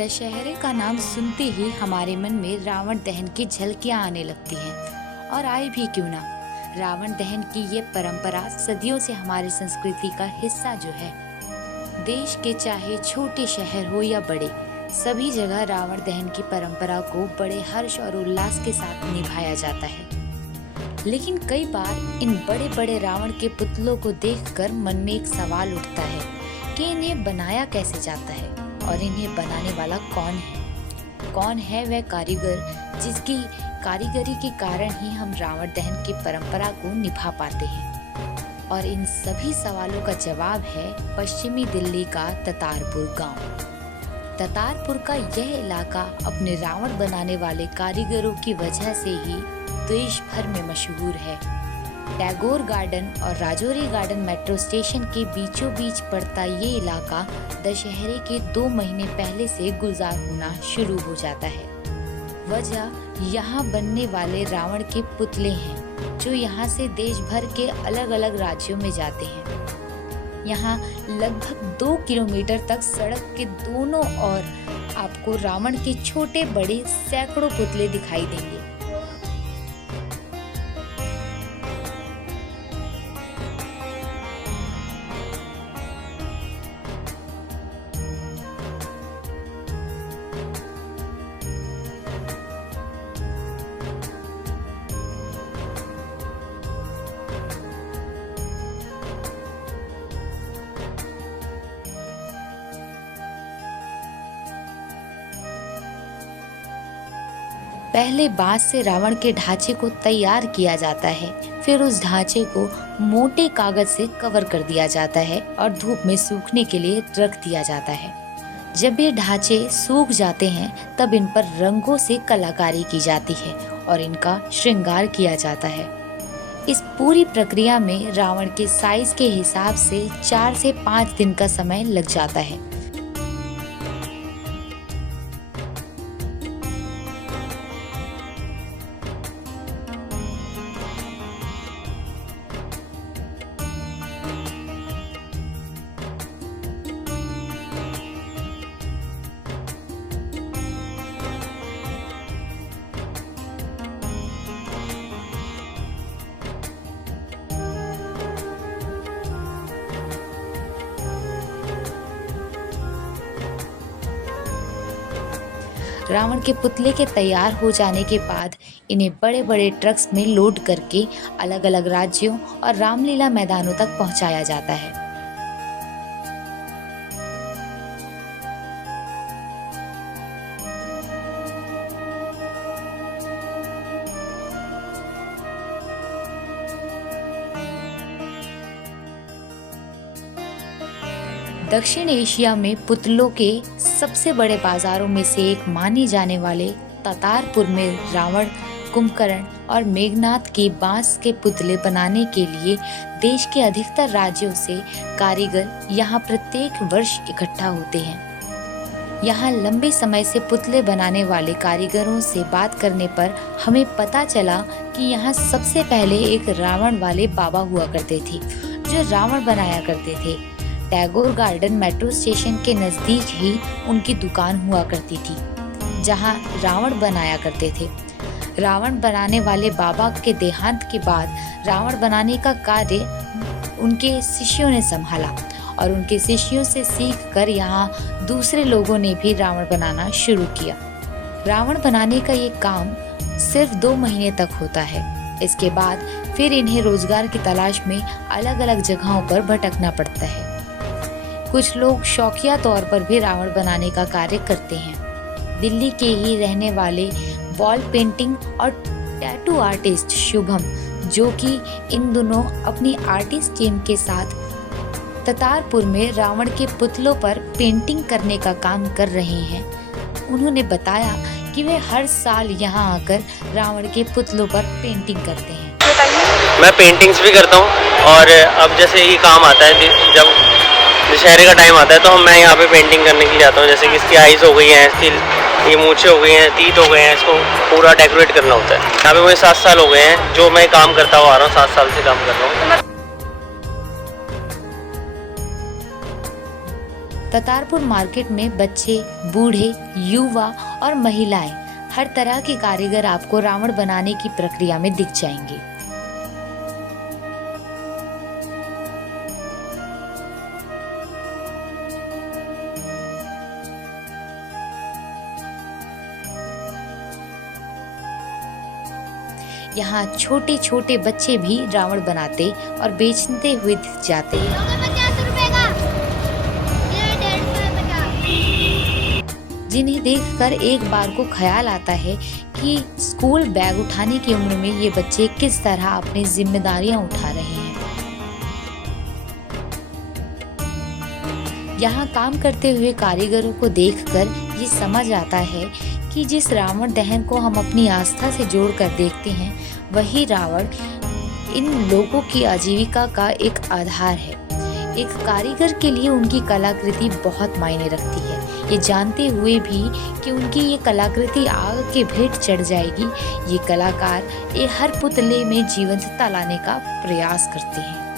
दशहरे का नाम सुनते ही हमारे मन में रावण दहन की झलकियां आने लगती हैं और आए भी क्यों ना। रावण दहन की ये परंपरा सदियों से हमारी संस्कृति का हिस्सा जो है। देश के चाहे छोटे शहर हो या बड़े, सभी जगह रावण दहन की परंपरा को बड़े हर्ष और उल्लास के साथ निभाया जाता है। लेकिन कई बार इन बड़े बड़े रावण के पुतलों को देखकर मन में एक सवाल उठता है कि इन्हें बनाया कैसे जाता है और इन्हें बनाने वाला कौन है। कौन है वह कारीगर जिसकी कारीगरी के कारण ही हम रावण दहन की परंपरा को निभा पाते हैं। और इन सभी सवालों का जवाब है पश्चिमी दिल्ली का ततारपुर गांव। ततारपुर का यह इलाका अपने रावण बनाने वाले कारीगरों की वजह से ही देश भर में मशहूर है। टैगोर गार्डन और राजौरी गार्डन मेट्रो स्टेशन के बीचों बीच पड़ता ये इलाका दशहरे के 2 महीने पहले से गुलजार होना शुरू हो जाता है। वजह यहाँ बनने वाले रावण के पुतले हैं जो यहाँ से देश भर के अलग अलग राज्यों में जाते हैं। यहाँ लगभग 2 किलोमीटर तक सड़क के दोनों ओर आपको रावण के छोटे बड़े सैकड़ों पुतले दिखाई देंगे। पहले बांस से रावण के ढांचे को तैयार किया जाता है, फिर उस ढांचे को मोटे कागज से कवर कर दिया जाता है और धूप में सूखने के लिए रख दिया जाता है। जब ये ढांचे सूख जाते हैं तब इन पर रंगों से कलाकारी की जाती है और इनका श्रृंगार किया जाता है। इस पूरी प्रक्रिया में रावण के साइज के हिसाब से 4 से 5 दिन का समय लग जाता है। रावण के पुतले के तैयार हो जाने के बाद इन्हें बड़े बड़े ट्रक्स में लोड करके अलग अलग राज्यों और रामलीला मैदानों तक पहुंचाया जाता है। दक्षिण एशिया में पुतलों के सबसे बड़े बाजारों में से एक माने जाने वाले ततारपुर में रावण, कुंभकर्ण और मेघनाथ के बांस के पुतले बनाने के लिए देश के अधिकतर राज्यों से कारीगर यहाँ प्रत्येक वर्ष इकट्ठा होते हैं। यहाँ लंबे समय से पुतले बनाने वाले कारीगरों से बात करने पर हमें पता चला कि यहाँ सबसे पहले एक रावण वाले बाबा हुआ करते थे जो रावण बनाया करते थे। टैगोर गार्डन मेट्रो स्टेशन के नजदीक ही उनकी दुकान हुआ करती थी जहां रावण बनाया करते थे। रावण बनाने वाले बाबा के देहांत के बाद रावण बनाने का कार्य उनके शिष्यों ने संभाला और उनके शिष्यों से सीखकर यहाँ दूसरे लोगों ने भी रावण बनाना शुरू किया। रावण बनाने का ये काम सिर्फ 2 महीने तक होता है। इसके बाद फिर इन्हें रोजगार की तलाश में अलग अलग जगहों पर भटकना पड़ता है। कुछ लोग शौकिया तौर पर भी रावण बनाने का कार्य करते हैं। दिल्ली के ही रहने वाले वॉल पेंटिंग और टैटू आर्टिस्ट शुभम, जो कि इन दोनों अपनी आर्टिस्ट टीम के साथ ततारपुर में रावण के पुतलों पर पेंटिंग करने का काम कर रहे हैं, उन्होंने बताया कि वे हर साल यहाँ आकर रावण के पुतलों पर पेंटिंग करते हैं। मैं पेंटिंग्स भी करता हूँ और अब जैसे ये काम आता है जब दशहरे का टाइम आता है तो मैं यहाँ पे पेंटिंग करने के लिए आता हूँ। जैसे कि इसकी आईज हो गई हैं, इसकी ये मूछें हो गई हैं, तीत हो गए हैं, इसको पूरा डेकोरेट करना होता है। यहाँ पे मुझे 7 साल हो गए हैं जो मैं काम करता हुआ आ रहा हूँ, 7 साल से काम कर रहा हूँ। ततारपुर मार्केट में बच्चे, बूढ़े, युवा और महिलाएं, हर तरह के कारीगर आपको रावण बनाने की प्रक्रिया में दिख जाएंगे। यहाँ छोटे छोटे बच्चे भी रावण बनाते और बेचते हुए दिख जाते हैं। 50 रुपए का, ये 150 जिन्हें देखकर एक बार को ख्याल आता है कि स्कूल बैग उठाने की उम्र में ये बच्चे किस तरह अपनी जिम्मेदारियां उठा रहे हैं। यहाँ काम करते हुए कारीगरों को देखकर ये समझ आता है कि जिस रावण दहन को हम अपनी आस्था से जोड़कर देखते हैं, वही रावण इन लोगों की आजीविका का एक आधार है। एक कारीगर के लिए उनकी कलाकृति बहुत मायने रखती है। ये जानते हुए भी कि उनकी ये कलाकृति आग के भेंट चढ़ जाएगी, ये कलाकार ये हर पुतले में जीवंतता लाने का प्रयास करते हैं।